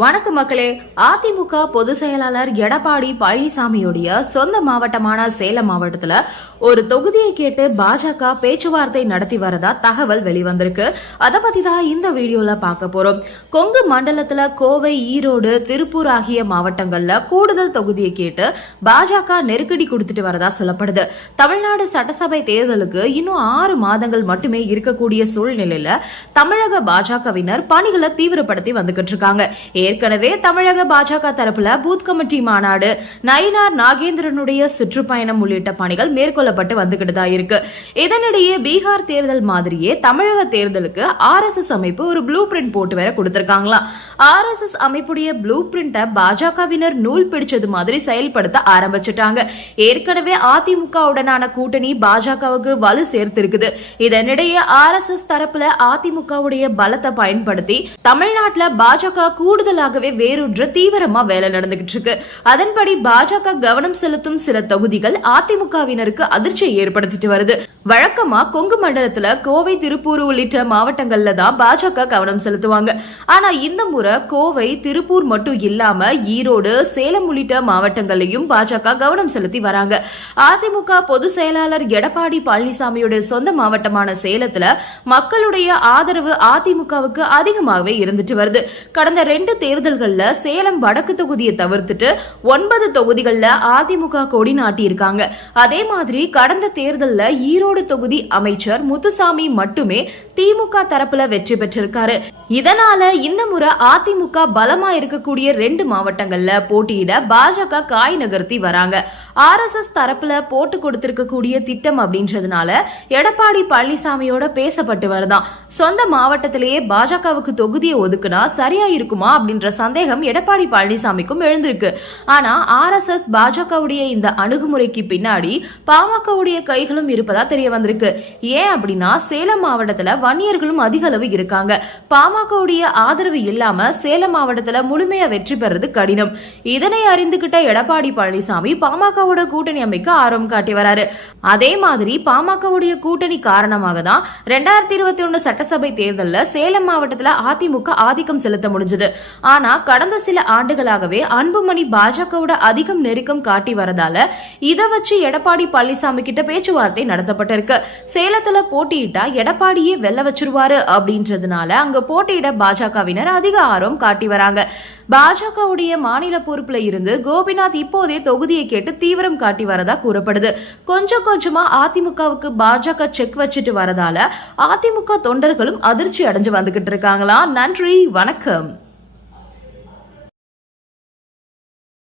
வணக்கம் மக்களே. அதிமுக பொதுச் செயலாளர் எடப்பாடி பழனிசாமியுடைய சொந்த மாவட்டமான சேலம் மாவட்டத்துல ஒரு தொகுதியை கேட்டு பாஜக பேச்சுவார்த்தை நடத்தி வரதா தகவல் வெளிவந்திருக்கு. அதை பத்தி தான் இந்த வீடியோல பார்க்க போறோம். கொங்கு மண்டலத்துல கோவை ஈரோடு திருப்பூர் ஆகிய மாவட்டங்கள்ல கூடுதல் தொகுதியை கேட்டு பாஜக நெருக்கடி கொடுத்துட்டு வரதா சொல்லப்படுது. தமிழ்நாடு சட்டசபை தேர்தலுக்கு இன்னும் ஆறு மாதங்கள் மட்டுமே இருக்கக்கூடிய சூழ்நிலையில தமிழக பாஜகவினர் பணிகளை தீவிரப்படுத்தி வந்துகிட்டு இருக்காங்க. ஏற்கனவே தமிழக பாஜக தரப்புல பூத் கமிட்டி மாநாடு. நயினார் நாகேந்திரனுடைய சுற்றுப்பயணம் உள்ளிட்ட பணிகள் மேற்கொள்ளப்பட்டு வந்துகிட்டு தான் இருக்கு. இதனிடையே பீகார் தேர்தல் மாதிரியே தமிழக தேர்தலுக்கு ஆர் எஸ் எஸ் அமைப்பு ஒரு ப்ளூ பிரிண்ட் போட்டு வேற கொடுத்திருக்காங்களாம். ஆர் எஸ் எஸ் அமைப்புடைய ப்ளூ பிரிண்ட பாஜகவினர் நூல் பிடிச்சது மாதிரி செயல்படுத்த ஆரம்பிச்சிட்டாங்க. ஏற்கனவே அதிமுகவுடனான கூட்டணி பாஜகவுக்கு வலு சேர்த்திருக்குது. இதனிடையே ஆர் எஸ் எஸ் தரப்புல அதிமுகவுடைய பலத்தை பயன்படுத்தி தமிழ்நாட்டுல பாஜக கூடுதல் கூடுதலாகவே வேறொன்று தீவிரமா வேலை நடந்துகிட்டு இருக்கு. அதன்படி பாஜக கவனம் செலுத்தும் சில தொகுதிகள் அதிமுகவினருக்கு அதிர்ச்சியை ஏற்படுத்திட்டு வருது. வழக்கமா கொங்கு மண்டலத்துல கோவை திருப்பூர் உள்ளிட்ட மாவட்டங்கள்ல தான் பாஜக கவனம் செலுத்துவாங்க. ஆனா இந்த முறை கோவை திருப்பூர் மட்டும் இல்லாம ஈரோடு சேலம் உள்ளிட்ட மாவட்டங்களையும் பாஜக கவனம் செலுத்தி வராங்க. அதிமுக பொதுச் செயலாளர் எடப்பாடி பழனிசாமியோட சொந்த மாவட்டமான சேலத்துல மக்களுடைய ஆதரவு அதிமுகவுக்கு அதிகமாகவே இருந்துட்டு வருது. கடந்த ரெண்டு தேர்தல்கள்ல சேலம் வடக்கு தொகுதியை தவிர்த்துட்டு ஒன்பது தொகுதிகளில் அதிமுக கொடி நாட்டியிருக்காங்க. அதே மாதிரி கடந்த தேர்தலில் ஈரோடு தொகுதி அமைச்சர் முத்துசாமி மட்டுமே திமுக தரப்புல வெற்றி பெற்றிருக்காரு. இதனால இந்த முறை அதிமுக பலமா இருக்கக்கூடிய ரெண்டு மாவட்டங்கள்ல போட்டியிட பாஜக காய் நகர்த்தி வராங்க. ஆர் எஸ் எஸ் தரப்புல போட்டு கொடுத்திருக்கக்கூடிய திட்டம் அப்படின்றதுனால எடப்பாடி பழனிசாமியோட பேசப்பட்டு வருதான். சொந்த மாவட்டத்திலேயே பாஜகவுக்கு தொகுதியை ஒதுக்குனா சரியா இருக்குமா அப்படின்ற சந்தேகம் எடப்பாடி பழனிசாமிக்கும் எழுந்திருக்கு. ஆனா ஆர் எஸ் எஸ் பாஜகவுடைய இந்த அணுகுமுறைக்கு பின்னாடி பாமகவுடைய கைகளும் இருப்பதா தெரிய வந்திருக்கு. ஏன் அப்படின்னா சேலம் மாவட்டத்துல வன்னியர்களும் அதிக அளவு இருக்காங்க. பாமகவுடைய ஆதரவு இல்லாம சேலம் மாவட்டத்துல முழுமையா வெற்றி பெறது கடினம். இதனை அறிந்துகிட்ட எடப்பாடி பழனிசாமி பாமகவோட கூட்டணி அமைக்க ஆர்வம் காட்டி வராரு. அதே மாதிரி பாமகவுடைய கூட்டணி காரணமாக தான் ரெண்டாயிரத்தி இருபத்தி ஒண்ணு சட்டசபை தேர்தலில் சேலம் மாவட்டத்துல அதிமுக ஆதிக்கம் செலுத்த முடிஞ்சது. ஆனா கடந்த சில ஆண்டுகளாகவே அன்புமணி பாஜகவோட அதிகம் நெருக்கம் காட்டி வரதால இத வச்சு எடப்பாடி பழனிசாமி கிட்ட பேச்சுவார்த்தை நடத்தப்பட்டிருக்கு சேலத்துல போட்டியிட்டா எடப்பாடியே வெல்ல வச்சிருவாரு அப்படின்றதுனால அங்க போட்டியிட பாஜகவினர் அதிக ஆர்வம் காட்டி வராங்க. பாஜகவுடைய மாநில பொறுப்புல இருந்து கோபிநாத் இப்போதே தொகுதியை கேட்டு தீவிரம் காட்டி வரதா கூறப்படுது. கொஞ்சம் கொஞ்சமா அதிமுகவுக்கு பாஜக செக் வச்சுட்டு வரதால அதிமுக தொண்டர்களும் அதிர்ச்சி அடைஞ்சு வந்துகிட்டு இருக்காங்களா நன்றி வணக்கம்.